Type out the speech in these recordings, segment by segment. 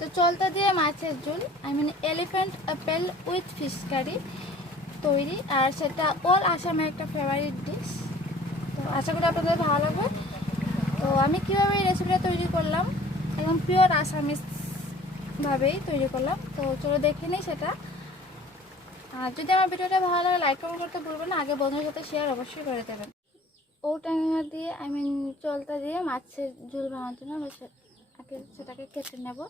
তো চলতা দিয়ে মাছের ঝোল elephant apple with fish curry তৈরি, আর সেটা অল আসামের একটা ফেভারিট ডিশ। তো আশা করি আপনাদের ভালো লাগবে। তো আমি কীভাবে এই রেসিপিটা তৈরি করলাম, একদম পিওর আসামিস ভাবেই তৈরি করলাম। তো চলো দেখে নিই সেটা। আর যদি আমার ভিডিওটা ভালো লাগে লাইক কমেন্ট করতে ভুলবেন না, আগে বন্ধুদের সাথে শেয়ার অবশ্যই করে দেবেন। outenga দিয়ে চলতা দিয়ে মাছের ঝোল বানানোর জন্য আমি আগে সেটাকে কেটে নেব।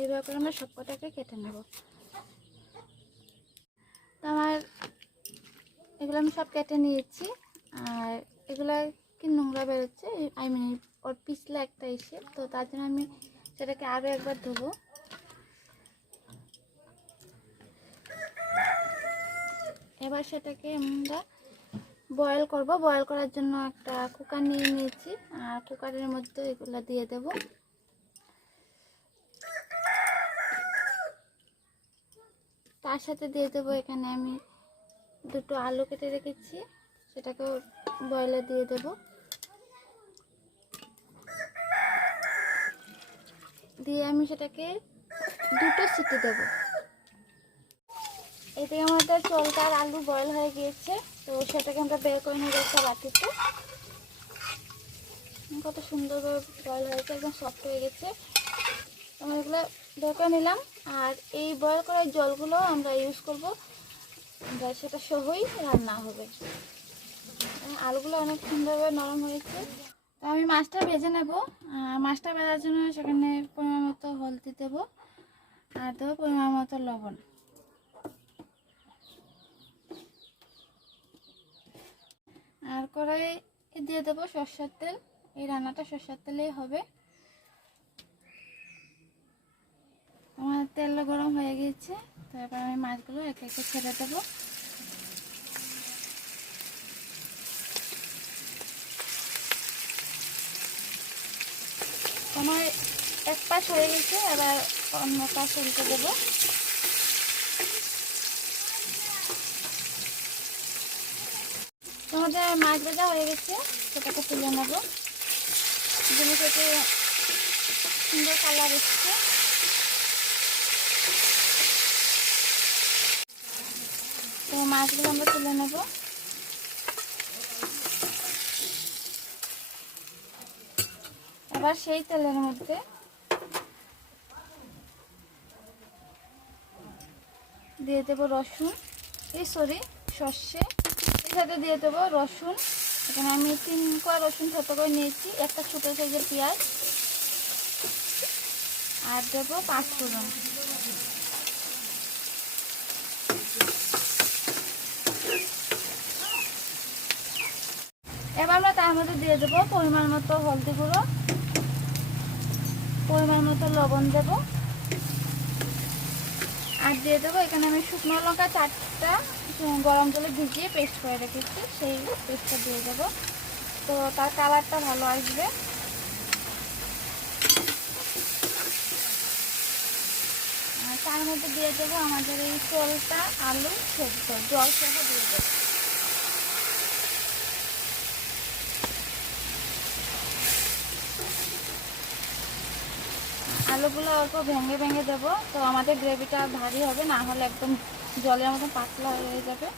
এইভাবে করে আমরা সব কটাকে কেটে নেব। তো আমার এগুলো আমি সব কেটে নিয়েছি, আর এগুলো কি নোংরা বেরোচ্ছে, ওর পিছলে একটা এসে, তো তার জন্য আমি সেটাকে আরও একবার ধোবো। এবার সেটাকে আমরা বয়েল করব। বয়েল করার জন্য একটা কুকার নিয়ে নিয়েছি, আর কুকারের মধ্যে এগুলো দিয়ে দেব। তার সাথে দিয়ে দেবো এখানে আমি দুটো আলু কেটে রেখেছি, সেটাকেও বয়েলে দিয়ে দেব। দিয়ে আমি সেটাকে দুটো সিটি দেব। এতে আমাদের চলতা আর আলু বয়েল হয়ে গিয়েছে। তো সেটাকে আমরা বের করে নেব একটা বাটিতে। কত সুন্দরভাবে বয়েল হয়েছে, একদম সফট হয়ে গেছে। আমরা এগুলো বের করে নিলাম, আর এই বয়েল করার জলগুলো আমরা ইউজ করব, সেটা সহই রান্না হবে। আলুগুলো অনেক সুন্দরভাবে নরম হয়েছে। তো আমি মাছটা ভেজে নেব। মাছটা ভাজার জন্য সেখানে পরিমাণ মতো হলদি দেব, আর দেবো পরিমাণ মতো লবণ। আর কড়াই দিয়ে দেবো সরষের তেল। এই রান্নাটা সরষের তেলেই হবে। আমার তেল গরম হয়ে গিয়েছে, তারপর আমি মাছগুলো একে একে ছেড়ে দেবো। আমার এক পাশ হয়ে গেছে, এবার অন্য পাশ উল্টে দেবো। আমাদের মাছ ভাজা হয়ে গেছে, সেটাকে তুলে নেব। জিনিসটাকে সুন্দর কালার এসছে। তো মাছগুলো আমরা তুলে নেব। এবার সেই তেলের মধ্যে দিয়ে দেবো রসুন, সর্ষে, এর সাথে দিয়ে দেবো রসুন। এখানে আমি 3 কোয়া রসুন থেতো করে নিয়েছি, একটা ছোটো সাইজের পেঁয়াজ, আর দেবো 5 ফোড়ন। এবার আমরা তার মধ্যে দিয়ে দেবো পরিমাণ মতো হলদি গুঁড়ো, পরিমাণ মতো লবণ দেব, আর দিয়ে দেবো এখানে আমি শুকনো লঙ্কা 4টা গরম জলে ভিজিয়ে পেস্ট করে রেখেছি, সেই পেস্টটা দিয়ে দেবো। তো তার কালারটা ভালো আসবে। আর তার মধ্যে দিয়ে দেবো আমাদের এই চলতা আলু সেদ্ধ, জল সহ দিয়ে দেবো। আলুগুলো অল্প ভেঙে ভেঙে দেবো, তো আমাদের গ্রেভিটা ভারী হবে, না হলে একদম জলের মতো পাতলা হয়ে যাবে।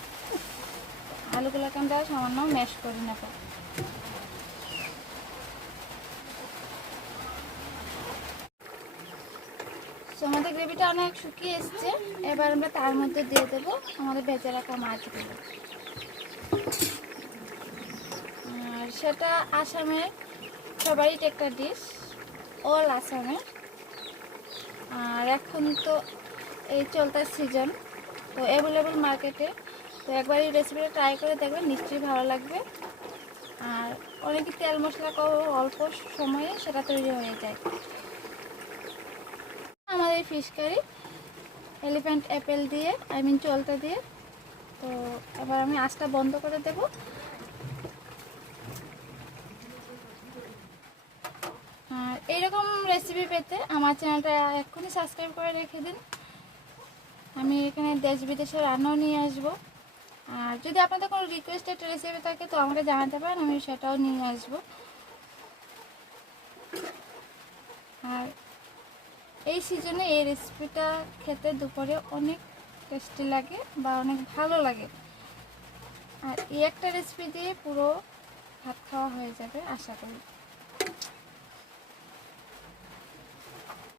আলুগুলোকে আমরা সামান্য ম্যাশ করে নেব। তো আমাদের গ্রেভিটা অনেক শুকিয়ে এসছে। এবার আমরা তার মধ্যে দিয়ে দেবো আমাদের ভেজে রাখা মাছগুলো। আর সেটা আসামের ফেভারিট একটা ডিশ, অল আসামে। আর এখন তো এই চলতার সিজন, তো অ্যাভেলেবল মার্কেটে। তো একবার এই রেসিপিটা ট্রাই করে দেখবেন, নিশ্চয়ই ভালো লাগবে। আর অনেকে তেল মশলা অল্প সময়ে সেটা তৈরি হয়ে যায়। আমাদের এই ফিশ কারি এলিফ্যান্ট অ্যাপেল দিয়ে চলতা দিয়ে। তো এবার আমি আঁচটা বন্ধ করে দেব। আর এইরকম রেসিপি পেতে আমার চ্যানেলটা এক্ষুনি সাবস্ক্রাইব করে রেখে দিন। আমি এখানে দেশ বিদেশের রান্নাও নিয়ে আসবো। আর যদি আপনাদের কোনো রিকোয়েস্টেড রেসিপি থাকে তো আমাকে জানাতে পারেন, আমি সেটাও নিয়ে আসবো। আর এই সিজনে এই রেসিপিটা খেতে দুপুরে অনেক টেস্টি লাগে বা অনেক ভালো লাগে। আর এই একটা রেসিপি দিয়ে পুরো ভাত খাওয়া হয়ে যাবে আশা করি।